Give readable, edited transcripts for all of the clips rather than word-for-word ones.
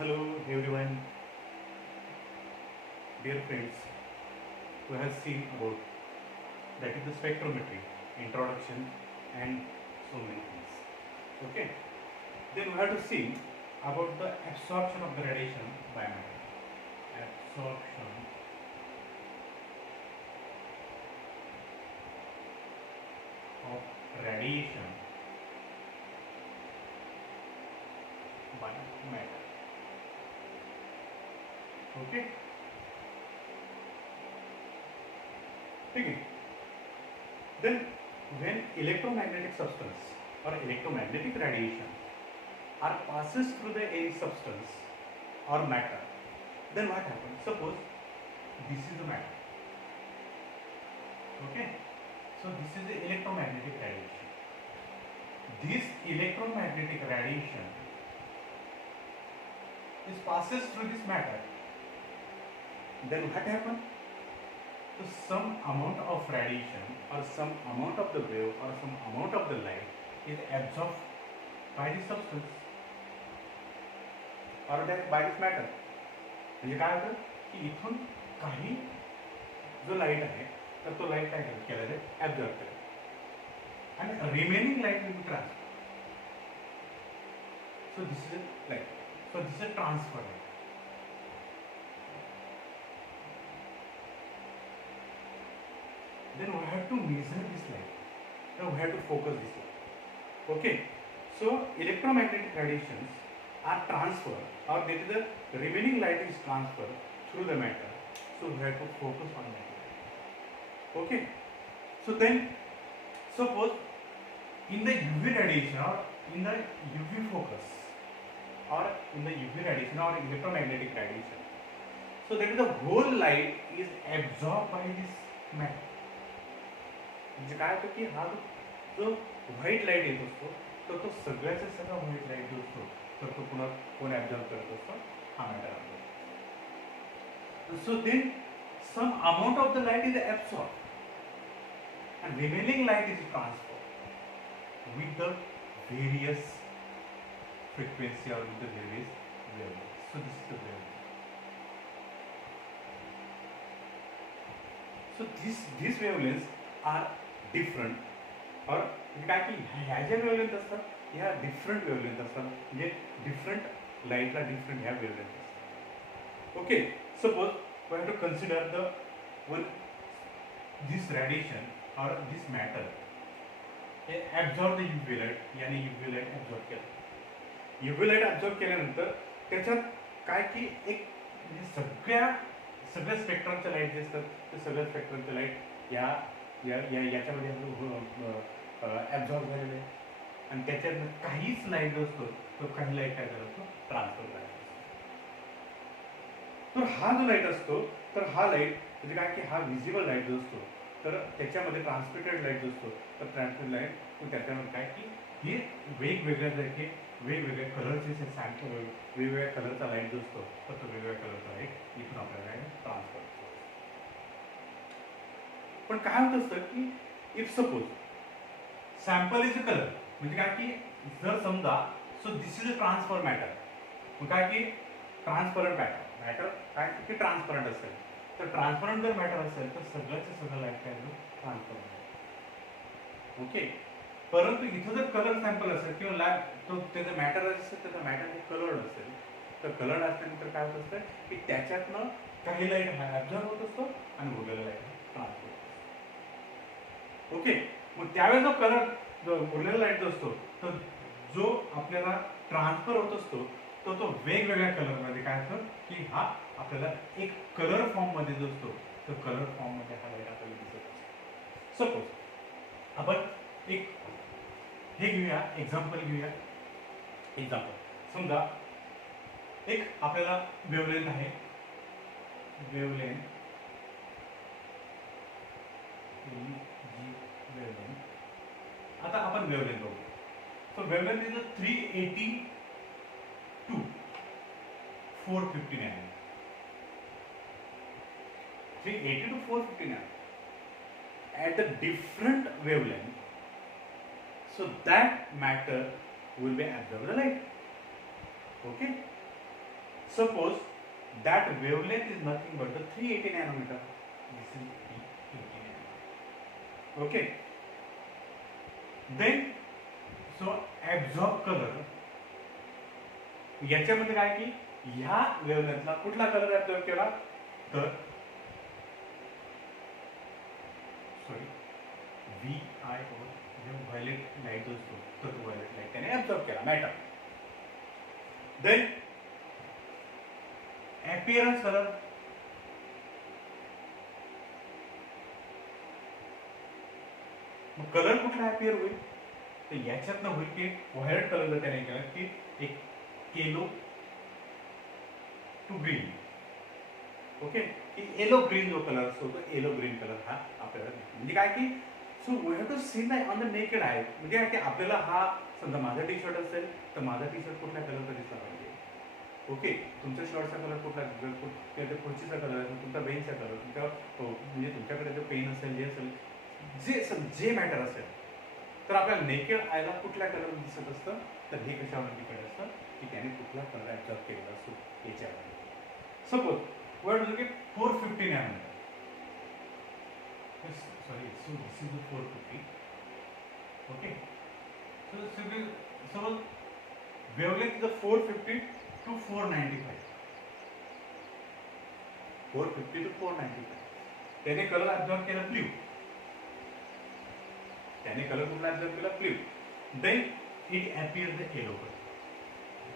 Hello everyone, dear friends who has seen about that is the spectrometry, introduction and so many things. Okay, then we have to see about the absorption of the radiation by matter. Absorption of radiation by matter. Okay, okay. Then when electromagnetic substance or electromagnetic radiation are passes through the any substance or matter, then what happens? Suppose this is the matter. Okay, so this is the electromagnetic radiation. This electromagnetic radiation is passes through this matter. Then what happens? So some amount of radiation or some amount of the wave or some amount of the light is absorbed by the substance or by this matter. म्हणजे काय होतं की इथून काही जो light आहे तर तो लाईट काय केला जाईल ॲब्झॉर्ब करेल आणि remaining light will be transfer. So this is light. So this is transfer. Then we have to measure this light. Now we have to focus this light. Okay. So electromagnetic radiations are transferred, or that is the remaining light is transferred through the matter. So we have to focus on that light. Okay. So then, suppose in the UV radiation or in the UV focus or in the UV radiation or electromagnetic radiation, so that is the whole light is absorbed by this matter. म्हणजे काय होतं की हा जो white light येत असतो तर तो सगळ्याचा सगळा व्हाईट लाईट जो असतो तर तो पुन्हा कोण ॲब्झॉर्ब करत असतो हा मॅटर असतो. So then some amount of the light is absorb and remaining light is transferred with the various frequency or with the various wavelengths. So this is the wavelength. So these wavelengths are different or काय की ह्या ज्या wavelength असतात ह्या different wavelength असतात म्हणजे different लाईटला different ह्या वेवलेंथ असतात. Okay. Suppose we have to consider the one this radiation or this matter absorb the UV light यानी UV light absorb केलं. UV light absorb केल्यानंतर त्याच्यात काय की एक म्हणजे सगळ्या स्पेक्ट्रमच्या लाईट जे असतात ते सगळ्या स्पेक्ट्रमच्या लाईट याच्यामध्ये ॲब्झॉर्ब झालेले आहे आणि त्याच्यात काहीच लाईट जो असतो तो काही लाईट काय करत असतो ट्रान्सफर करत असतो. तर हा जो लाईट असतो तर हा लाईट म्हणजे काय की हा विजिबल लाईट जो असतो तर त्याच्यामध्ये ट्रान्समिटेड लाईट जो असतो तर ट्रान्समिटेड लाईट त्याच्यामध्ये काय की हे वेगवेगळ्या जागी वेगवेगळ्या कलरचे सॅम्पल वेगवेगळ्या कलरचा लाईट जो असतो तर तो वेगवेगळ्या कलरचा लाईट इथून आपल्याला ट्रान्सफर होतो. पण काय होत असतं की if suppose sample is a colour म्हणजे काय की जर समजा so this is a transfer matter मग काय की ट्रान्सपरंट मॅटर काय की ट्रान्सपरंट असेल तर ट्रान्सपरंट जर मॅटर असेल तर सगळ्याचं सगळं लाईट काय ट्रान्सपरंट. ओके. परंतु इथं जर कलर सॅम्पल असेल किंवा तो त्याचं मॅटर असेल त्याचं मॅटर कलर्ड असेल तर कलर्ड असल्यानंतर काय होत असतं की त्याच्यातनं काही लाईट ॲब्झॉर्ब होत असतो आणि उरलेला लाईट ट्रान्सफर होत असतो. ओके. मग त्यावेळेस जो कलर जो उरलेला लाईट जो असतो तर जो आपल्याला ट्रान्सफर होत असतो तो वेगवेगळ्या कलरमध्ये काय असतो की हा आपल्याला एक कलर फॉर्ममध्ये जो असतो तो कलर फॉर्ममध्ये हा लाईट आपल्याला दिसत असतो. सपोज आपण एक हे घेऊया एक्झाम्पल घेऊया. एक्झाम्पल समजा एक आपल्याला वेवलेंथ आहे वेवलेंथ आता आपण वेवलेंथ बघू. So wavelength is 380 to 450 nanometer. 380 to 450 nanometer at the different wavelength, so that matter will be absorbed the light. Okay. Suppose that wavelength is nothing but the 380 nanometer. This is 380 nanometer. Okay. Then so absorb color याच्यामध्ये काय की ह्या वेव्हलेंथला कुठला colour absorb केला तर sorry VI जो violet light असतो तर तो व्हायलेट लाईट त्याने ऍब्झॉर्ब केला मॅटर. देन appearance color मग कलर कुठला अपियर होईल तर याच्यातनं होईल की व्हायलेट कलर जर त्याने केला की एक येलो टू ग्रीन. ओके की येलो ग्रीन जो कलर असतो तो येलो ग्रीन कलर हा आपल्याला म्हणजे काय की so we have to see that on the naked eye. म्हणजे काय की आपल्याला हा समजा माझा टी शर्ट असेल तर माझा टी शर्ट कुठल्या कलरचा दिसला पाहिजे. ओके तुमच्या शर्टचा कलर कुठला त्या खुर्चीचा कलर तुमचा बेंचचा कलर तुमच्या म्हणजे तुमच्याकडे जो पेन असेल जे असेल जे मॅटर असेल तर आपल्याला नेकेड आयला कुठल्या कलर दिसत असतं तर हे कशावर डिपेंड असतं की त्याने कुठला कलर ऍब्झॉर्ब केलेला असतो याच्यावर. Suppose what is it 450 nanometer. Yes, sorry, so this is the 450. Okay, so suppose wavelength is the 450 to 495. 450 to 495. त्याने कलर ऍब्झॉर्ब केला ब्ल्यू. त्याने कलर कुठला ऍब्झॉर्ब केला blue. Then it appear the yellow colour.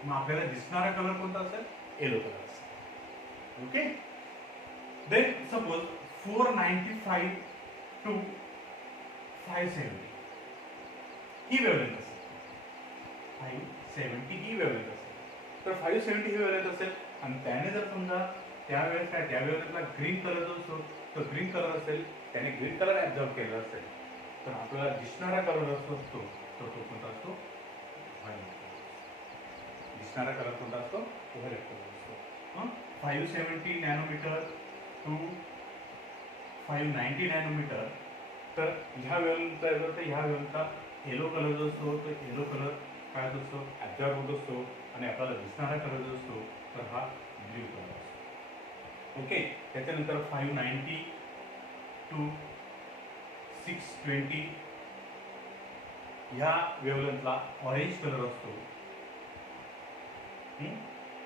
मग आपल्याला दिसणारा colour कोणता असेल येलो कलर असेल. Okay, then suppose 495 to 570 ही वेवलेंथ असेल. 570 ही वेवलेंथ असेल तर 570 ही वेवलेंथ असेल आणि त्याने जर समजा त्यावेळेस काय त्या वेवलेंथला ग्रीन कलर जो असतो तो ग्रीन कलर असेल त्याने ग्रीन कलर ऍब्झॉर्ब केला असेल तर आपल्याला दिसणारा कलर असतो तो कोणता असतो व्हायलेट. दिसणारा कलर कोणता असतो व्हायलेट कलर असतो. 570 नॅनोमीटर टू 590 नॅनोमीटर तर ह्या वेव्हलेंथचा तर ह्या वेव्हलेंथचा येलो कलर जो असतो तो येलो कलर काय असतो ऍब्झॉर्ब होत असतो आणि आपल्याला दिसणारा कलर जो असतो तर हा ब्ल्यू कलर असतो. ओके त्याच्यानंतर 590 टू 620 ह्या वेव्हलेंथला ऑरेंज कलर असतो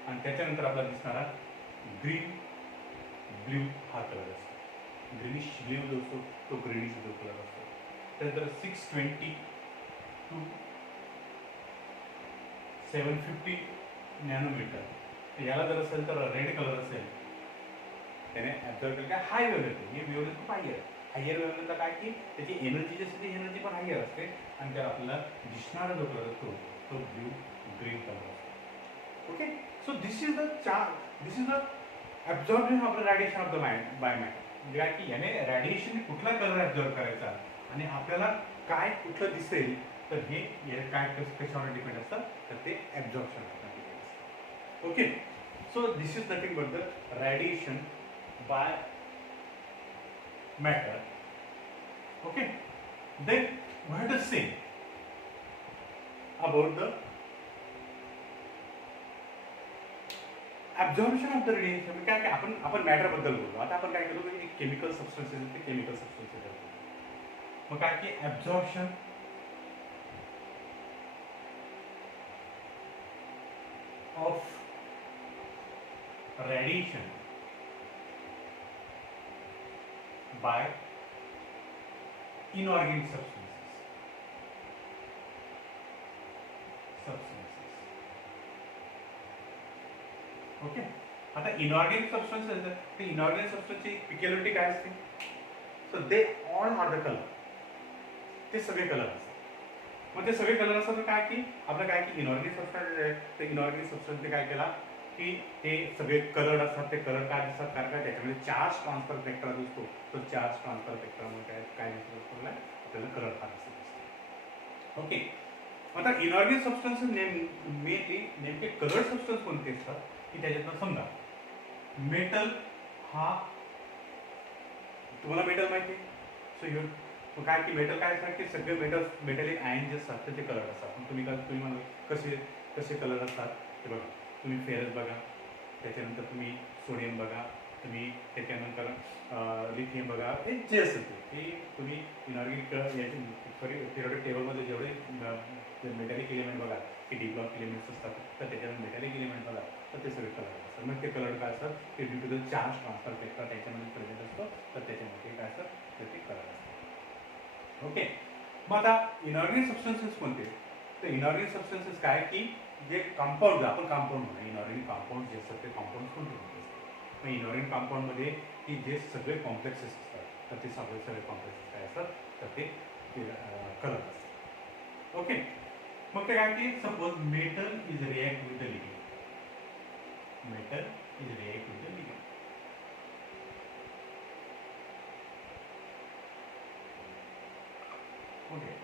आणि त्याच्यानंतर आपल्याला दिसणारा ग्रीन ब्ल्यू हा कलर असतो. ग्रीनिश ब्ल्यू जो असतो तो ग्रीनिश ब्ल्यू कलर असतो. त्यानंतर 620 टू 750 नॅनोमीटर याला जर असेल तर रेड कलर असेल त्याने ऍब्झॉर्ब केलं काय हाय वेव्हलेंथ. ही वेव्हलेंथ खूप हायर वेव्हलेंथला काय की त्याची एनर्जी जी असते ती एनर्जी पण हायर असते आणि त्याला आपल्याला दिसणारा जो कलर असतो तो ब्ल्यू ग्रीन कलर असतो. Okay so this is the absorbing of the radiation of the biomatter. म्हणजे काय की याने रेडिएशन कुठला कलर ऍब्झॉर्ब करायचा आणि आपल्याला काय कुठलं दिसेल तर हे काय कशावर डिपेंड असतं तर ते ऍब्झॉर्प्शन डिपेंड असतं. Okay so this is nothing but the radiation by matter. Okay then we have to say about the absorption of the radiation. काय काय आपण मॅटर बद्दल बोलतो. आता आपण काय केलं की केमिकल सबस्टन्सेस ते केमिकल सबस्टन्सेस मग काय की absorption of radiation by inorganic substances. Okay आता इनऑर्गेनिक सबस्टन्सेस ते इनऑर्गेनिक सबस्टन्सची पिक्युलरिटी काय असते so they all are the colour. ते सगळे कलर असतात. मग ते सगळे कलर असतात काय की आपलं काय की इनऑर्गेनिक सबस्टन्स आहे ते इनऑर्गेनिक सबस्टन्सने काय केला की ते सगळे कलर असतात. ते कलर काय दिसतात कारण काय त्याच्यामध्ये चार्ज ट्रान्सफर वेक्टर असतो. तो चार्ज ट्रान्सफर वेक्टरमध्ये काय दिसत असतो आपल्याला कलर हा दिसत असतो. ओके आता इनऑर्गेनिक सबस्टन्स मेनली नेमके कलर सबस्टन्स कोणते असतात की त्याच्यातनं समजा मेटल हा तुम्हाला मेटल माहिती आहे. सो काय की मेटल काय असतात की सगळे मेटलिक आयन जे असतात ते कलर असतात. तुम्ही म्हणाल कसे कलर असतात ते बघा. तुम्ही फेरस बघा त्याच्यानंतर तुम्ही सोडियम बघा, तुम्ही त्याच्यानंतर लिथियम बघा, हे जे असेल ते तुम्ही इनऑर्गॅनिक याची सॉरी पिरियडिक टेबलमध्ये जेवढे मेटॅलिक एलिमेंट बघा की डी ब्लॉक एलिमेंट्स असतात, तर त्याच्यामध्ये मेटॅलिक एलिमेंट बघा तर ते सगळे कलर असतात. मग ते कलर काय असतात ते due to the charge transfer factor त्याच्यामध्ये प्रेझेंट असतो, तर त्याच्यामध्ये काय असतात तर ते कलर असतात. ओके, मग आता इनऑर्गॅनिक सबस्टन्सेस कोणते? तर इनऑर्गॅनिक सबस्टन्सेस काय की जे कंपाऊंड आपण कंपाऊंड म्हणतो, इनऑर्गॅनिक कंपाऊंड जे असतात ते कंपाऊंड कोणते कोणते असतात? मग इनऑर्गॅनिक कंपाऊंडमध्ये की जे सगळे कॉम्प्लेक्सेस असतात तर ते सगळे कॉम्प्लेक्सेस काय असतात तर ते कलर असतात. ओके, मग ते काय की suppose metal is react with the ligand, metal is react with the ligand. Okay,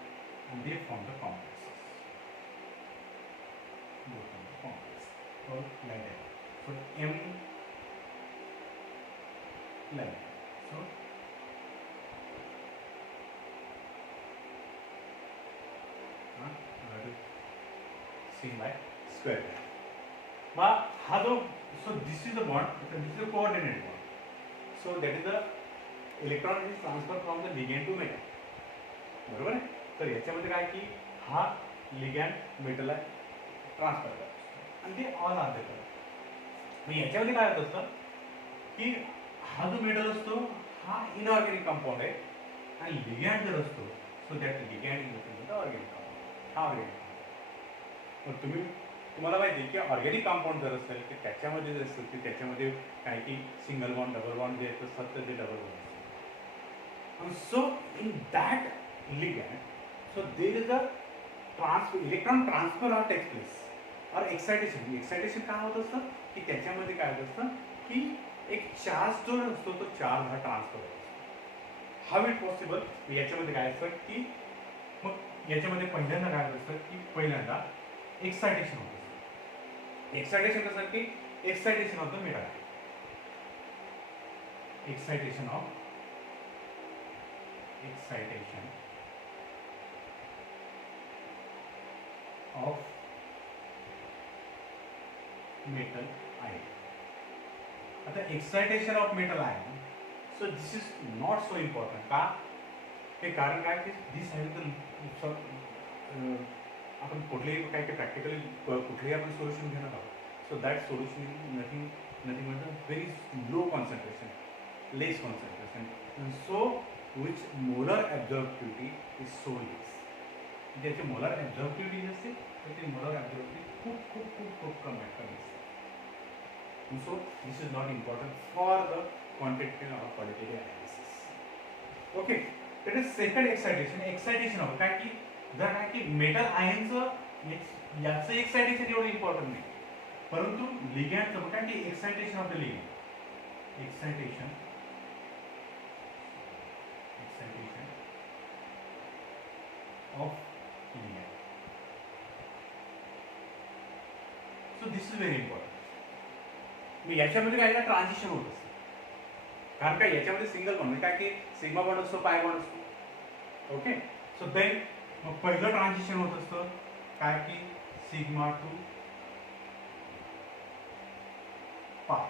and they form the complexes. They form the complex. So like that. So M like that. So that is seen by square bond. But how do, so this is the bond, so this is a coordinate bond. So that is the electron is transferred from the ligand to metal. बरोबर आहे. तर याच्यामध्ये काय की हा ligand मेटलला transfer करतो आणि ते ऑल आर देतात. मग याच्यामध्ये काय होत असतं की हा जो मेटल असतो हा इनऑर्गॅनिक कंपाऊंड आहे आणि लिगॅंड जर असतो so that ligand is organic compound, हा ऑर्गॅनिक कंपाऊंड. मग तुम्हाला माहिती आहे की ऑर्गॅनिक कंपाऊंड जर असेल की त्याच्यामध्ये जर असेल की त्याच्यामध्ये काय की सिंगल बॉन्ड डबल बॉन्ड जे असतात तर ते डबल बॉन्ड असतात. So in that ligand, so there is a electron transfer or takes place or excitation काय होत असतं की त्याच्यामध्ये काय होत असतं की एक चार्ज जो असतो तो चार्ज हा ट्रान्सफर होत असतो. How it possible? याच्यामध्ये काय असतं की मग याच्यामध्ये पहिल्यांदा काय होत असतं की पहिल्यांदा एक्सायटेशन होत असतं. एक्सायटेशन कसं की excitation of the metal, excitation of metal ion. आता excitation of metal ion, so this is not so important का? हे कारण काय की this has the आपण कुठलेही काय की प्रॅक्टिकली कुठलेही आपण सोल्युशन घेणार आहोत, so that solution is nothing but a very low concentration, less concentration, and so which molar absorptivity is so less. ज्याची मोलार ॲब्झॉर्बिव्हिटी असते तर ती मोलार ॲब्झॉर्बिव्हिटी खूप खूप खूप खूप कमी असते. So this is not important for the quantitative or qualitative analysis. Okay, that is second excitation of काय की जर काय की मेटल आयनचं याचं एक्सायटेशन एवढं इम्पॉर्टंट नाही, परंतु लिगॅंडचं काय की excitation of the ligand, excitation of ligand. So this is very important. मी याच्यामध्ये काय ट्रान्झिशन होत असतं कारण काय याच्यामध्ये सिंगल बॉन्ड काय की सिग्मा बॉन्ड असतो, पाय बॉन्ड असतो. ओके, सो देन मग पहिलं ट्रान्झिशन होत असतं काय की सिग्मा टू पाय,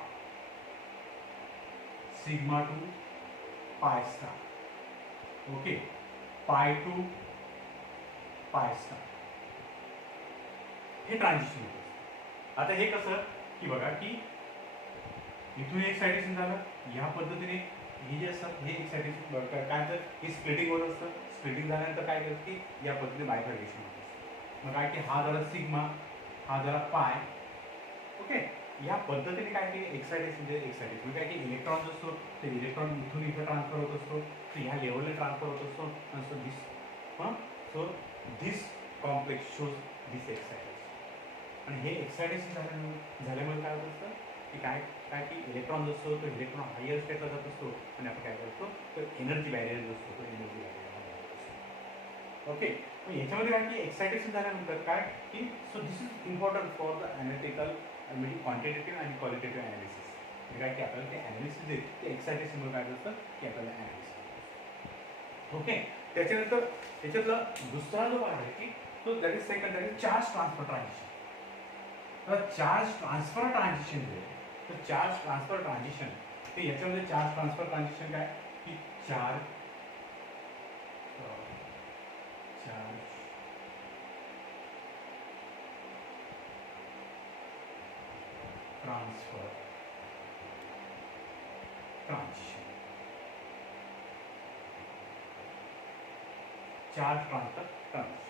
सिग्मा टू पाय स्टार, ओके, पाय टू पाय स्टार, हे ट्रान्झिशन होतं. आता हे कसं की बघा की इथून एक्सायटेशन झालं या पद्धतीने हे जे असतात हे एक्सायटेशन काय तर हे स्प्लिटिंग होत असतं. स्प्लिटिंग झाल्यानंतर काय करतं की या पद्धतीने बायफर्केशन होत असतं. मग काय की हा झाला सिग्मा, हा झाला पाय. ओके, या पद्धतीने काय की एक्सायटेशन म्हणजे काय की इलेक्ट्रॉन असतो ते इलेक्ट्रॉन इथून इथं ट्रान्सफर होत असतो, तर ह्या लेवलला ट्रान्सफर होत असतो. So this this complex shows this excitation. आणि हे एक्सायटेशन झाल्यामुळे काय होत असतं की काय की इलेक्ट्रॉन जो असतो तो इलेक्ट्रॉन हायर स्टेटला जात असतो आणि आपण काय करतो तर एनर्जी बॅरियर जो असतो तो एनर्जी बॅरियरला जात असतो. ओके, मग याच्यामध्ये काय की एक्सायटेशन झाल्यानंतर काय की so this is important for the analytical म्हणजे क्वांटिटेटिव्ह आणि क्वालिटेटिव्ह ॲनालिसिस. म्हणजे काय की आपल्याला ते ॲनालिसिस आहे ते एक्सायटेशनमुळे काय असतं की आपल्याला ॲनालिसिस. ओके, त्याच्यानंतर त्याच्यातला दुसरा जो आहे की तो that is second, that is charge transfer transition. तर चार्ज ट्रान्सफर ट्रान्झिशन जे तर चार्ज ट्रान्सफर ट्रान्झिशन ते याच्यामध्ये चार्ज ट्रान्सफर ट्रान्झिशन काय की charge transfer transition charge transfer transition.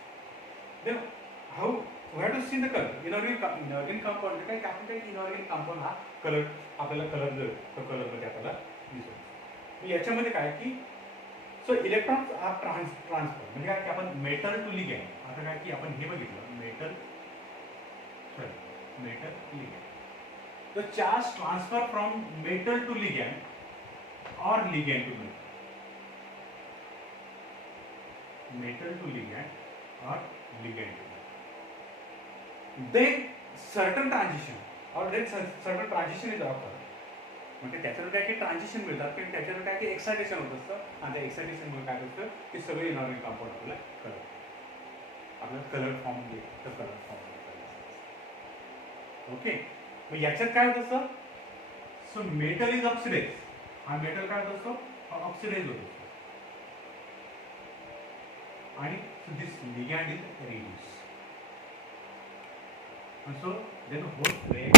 Then how we have to see the color. Inorganic compound काय आपण काही inorganic compound हा कलर आपल्याला कलर जो तो कलर मध्ये आपल्याला दिसतो. याच्यामध्ये काय की सो इलेक्ट्रॉन्स आर ट्रान्सफर म्हणजे काय की आपण मेटल टू लिगॅन्ड आता काय की आपण हे बघितलं metal to ligand. The charge transfer from metal to ligand or ligand to metal. Metal to ligand or ligand to metal. Then certain transition or then certain transition is occurred. म्हणजे त्याच्यावर काय की ट्रान्झिशन मिळतात किंवा त्याच्यावर काय की excitation होत असतं आणि त्या एक्सायटेशनमुळे काय होतं की सगळे इनऑर्गॅनिक कंपाऊंड आपल्याला कलर फॉर्म देतं कलर फॉर्म ओके. मग याच्यात काय होत असतं सो मेटल इज ऑक्सिडाइज हा मेटल काय होत असतो ऑक्सिडाइज होत असतो आणि this ligand is reduce and so then the whole reaction